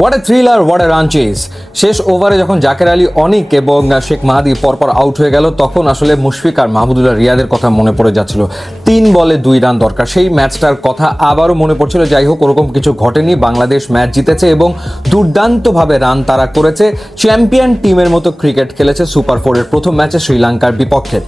What a thriller, what a run chase. শেষ ওভারে যখন জাকের আলী অনিক এবং শেখ মাহাদি পরপর আউট হয়ে গেল, তখন আসলে মুশফিক আর মাহমুদুল্লাহ রিয়াদের কথা মনে পড়ে যাচ্ছিল। 3 বলে 2 রান দরকার, সেই ম্যাচটার কথা আবারও মনে পড়ছিল। যাই হোক, ওরকম কিছু ঘটেনি, বাংলাদেশ ম্যাচ জিতেছে এবং দুর্দান্তভাবে রান তারা করেছে। চ্যাম্পিয়ন টিমের মতো ক্রিকেট খেলেছে সুপার 4-এর প্রথম ম্যাচে শ্রীলঙ্কার বিপক্ষে।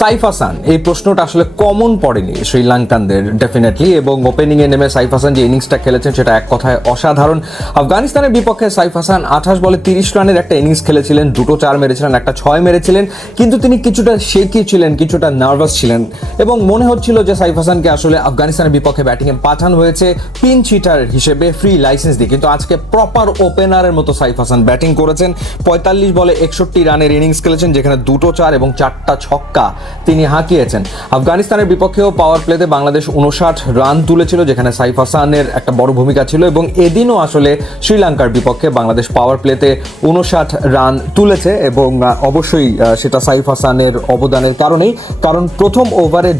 সাইফ হাসান, এই প্রশ্নটা আসলে কমন পড়েনি শ্রীলঙ্কানদের ডেফিনেটলি, এবং ওপেনিংয়ে নেমে সাইফ হাসান যে ইনিংসটা খেলেছেন সেটা এক কথায় অসাধারণ। আফগানিস্তানের বিপক্ষে সাইফ হাসান 28 বলে 30 রানের একটা ইনিংস খেলেছিলেন, 2টো 4 মেরেছিলেন, একটা 6 মেরেছিলেন, কিন্তু তিনি কিছুটা শেকি ছিলেন, কিছুটা নার্ভাস ছিলেন এবং মনে হচ্ছিল যে সাইফ হাসানকে আসলে আফগানিস্তানের বিপক্ষে ব্যাটিংয়ে পাঠানো হয়েছে পিঞ্চ হিটার হিসেবে ফ্রি লাইসেন্স দিয়ে। কিন্তু আজকে প্রপার ওপেনারের মতো সাইফ হাসান ব্যাটিং করেছেন। 45 বলে 61 রানের ইনিংস খেলেছেন, যেখানে 2টো 4 এবং 4টা ছক্কা তিনি হাঁকিয়েছেন। আফগানিস্তানের বিপক্ষেও পাওয়ার প্লেতে বাংলাদেশ 59 রান তুলেছিল, যেখানে সাইফ হাসানের একটা বড় ভূমিকা ছিল এবং এদিনও আসলে শ্রীলঙ্কার বিপক্ষে বাংলাদেশ পাওয়ার প্লেতে 59 রান তুলেছে এবং অবশ্যই সেটা সাইফ হাসানের অবদানের কারণেই। কারণ প্রথম ওভারে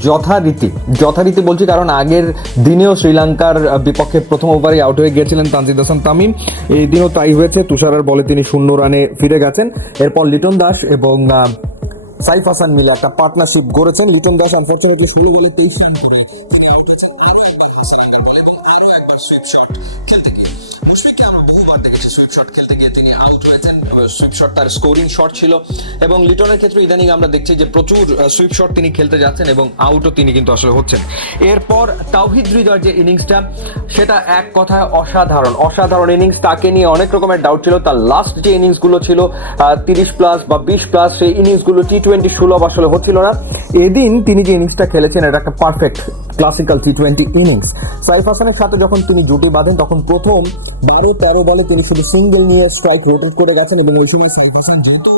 যথারীতি বলছি, কারণ আগের দিনেও শ্রীলঙ্কার বিপক্ষে প্রথম ওভারে আউট হয়ে গিয়েছিলেন তানজিদ হাসান তামিম। এই দিনও তাই হয়েছে, তুষারের বলে তিনি 0 রানে ফিরে গেছেন। এরপর লিটন দাস এবং সাইফ হাসান মিলে একটা পার্টনারশিপ গড়েছেন। লিটন দাস আনফরচুনেটলি 16 বলে 23 রান করে আউট হয়েছেন, এবং আরো একটা সুইপ শট খেলতে গিয়ে মুশফিককে আমরা বহুবার দেখেছি সুইপ শট খেলতে গিয়ে তিনি আউট হয়েছেন। সুইপ শট তার স্কোরিং শট ছিল এবং লিটনের ক্ষেত্রে ইদানিং আমরা দেখছি যে প্রচুর সুইপ শট তিনি খেলতে যাচ্ছেন এবং আউটও তিনি কিন্তু আসলে হচ্ছেন। এরপর তাওহিদ হৃদয়ের যে ইনিংসটা, সেটা এক কথায় অসাধারণ ইনিংস। তাকে নিয়ে অনেক রকমের ডাউট ছিল। তার লাস্ট যে ইনিংসগুলো ছিল 30+ বা 20+, সেই ইনিংসগুলো T20 সুলভ আসলে হচ্ছিল না। এদিন তিনি যে ইনিংসটা খেলেছেন এটা একটা perfect classical T20 innings. Saif হাসানের সাথে যখন তিনি জুটি বাঁধেন, তখন প্রথম 12-13 বলে তিনি শুধু সিঙ্গেল নিয়ে স্ট্রাইক রোটেট করে গেছেন এবং ওই সময় সাইফ হাসান যেহেতু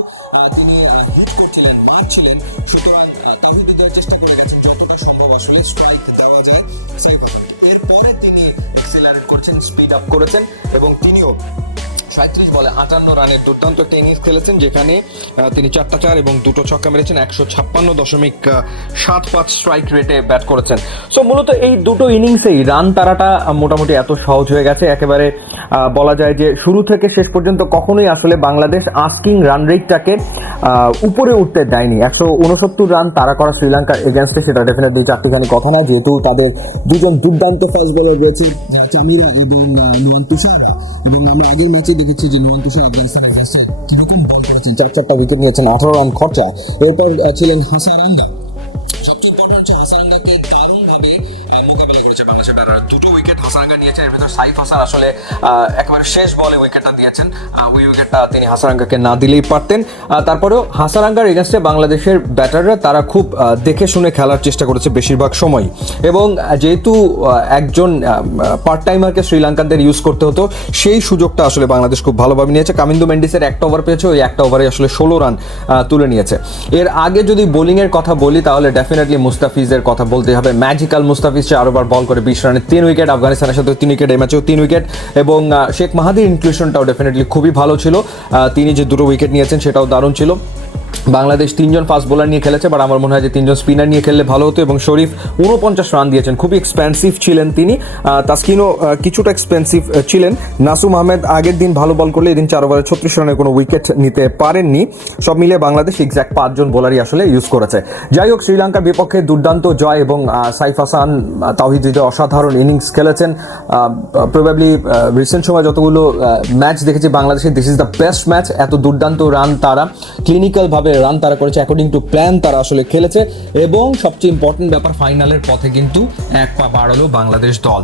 তিনি হিট করছিলেন, মারছিলেন, সুতরাং তাওহিদ হৃদয় চেষ্টা করে গেছেন যতটা সম্ভব আসলে স্ট্রাইক দেওয়া যায়। এরপরে তিনি এক্সেলারেট করছেন, স্পিড আপ করেছেন এবং তিনিও 37 বলে 58 রানের দুর্দান্ত একটা ইনিংস খেলেছেন, যেখানে তিনি 4টা 4 এবং 2টো ছক্কা মেরেছেন। 156.75 স্ট্রাইক রেটে ব্যাট করেছেন। সো মূলত এই দুটো ইনিংসেই রান তারাটা মোটামুটি এত সহজ হয়ে গেছে, একেবারে বলা যায় যে শুরু থেকে শেষ পর্যন্ত কখনোই আসলে বাংলাদেশ আস্কিং রান রেটটাকে উপরে উঠতে দেয়নি। 169 রান তারা করা শ্রীলঙ্কার এগেনস্টে, সেটা ডেফিনেটলি চারটিখানি কথা না, যেহেতু তাদের দুজন দুর্দান্ত ফাস্ট বোলার রয়েছে, চামিরা এবং নোমান তুষারা। এবং আমরা আগের ম্যাচে দেখেছি যে নোমান তুষার আফগানিস্তানের এগেনস্টে কিরকম বল করেছেন, 4-4টা উইকেট নিয়েছেন, 18 রান খরচা। এরপর ছিলেন হাসারাঙ্গা, সবচেয়ে বড় হচ্ছে হাসারাঙ্গাকে দারুণভাবে মোকাবেলা করেছে বাংলাদেশ। 2টো উইকেট হাসারাঙ্গা নিয়েছেন, এর ভিতর সাইফ হাসান আসলে একেবারে শেষ বলে উইকেটটা দিয়েছেন। ওই উইকেটটা তিনি হাসারাঙ্গাকে না দিলেই পারতেন। তারপরেও হাসারাঙ্গার এগেনস্টে বাংলাদেশের ব্যাটাররা তারা খুব দেখে শুনে খেলার চেষ্টা করেছে বেশিরভাগ সময়, এবং যেহেতু একজন পার্ট টাইমারকে শ্রীলঙ্কানদের ইউজ করতে হতো, সেই সুযোগটা আসলে বাংলাদেশ খুব ভালোভাবে নিয়েছে। কামিন্দু মেন্ডিসের একটা ওভার পেয়েছে, ওই একটা ওভারে আসলে 16 রান তুলে নিয়েছে। এর আগে যদি বোলিংয়ের কথা বলি, তাহলে ডেফিনেটলি মুস্তাফিজের কথা বলতে হবে। ম্যাজিক্যাল মুস্তাফিজ 4 ওভার বল করে 20 রানে 3 উইকেট, আফগানিস্তানের সাথে 3 উইকেট, এই ম্যাচেও 3 উইকেট। এবং শেখ মাহাদির ইনক্লুশনটাও ডেফিনেটলি খুবই ভালো ছিল। তিনি যে 2টো উইকেট নিয়েছেন সেটাও দারুণ ছিল। বাংলাদেশ 3জন ফাস্ট বোলার নিয়ে খেলেছে, বাট আমার মনে হয় যে 3জন স্পিনার নিয়ে খেললে ভালো হতো। এবং শরীফ 49 রান দিয়েছেন, খুবই এক্সপেন্সিভ ছিলেন তিনি। তাসকিনও কিছুটা এক্সপেন্সিভ ছিলেন। নাসুম আহমেদ আগের দিন ভালো বল করলে এদিন 4 ওভারে 36 রানে কোনো উইকেট নিতে পারেননি। সব মিলিয়ে বাংলাদেশ এক্স্যাক্ট 5 জন বোলারই আসলে ইউজ করেছে। যাই হোক, শ্রীলঙ্কার বিপক্ষে দুর্দান্ত জয় এবং সাইফ হাসান, তাওহিদ হৃদয় অসাধারণ ইনিংস খেলেছেন। প্রবাবলি রিসেন্ট সময় যতগুলো ম্যাচ দেখেছি বাংলাদেশের, this is the best match. এত দুর্দান্ত রান তারা ক্লিনিক্যাল ভাবে রান তারা করেছে, অ্যাকর্ডিং টু প্ল্যান তারা আসলে খেলেছে। এবং সবচেয়ে ইম্পর্টেন্ট ব্যাপার, ফাইনালের পথে কিন্তু এক পা বাড়ালো বাংলাদেশ দল।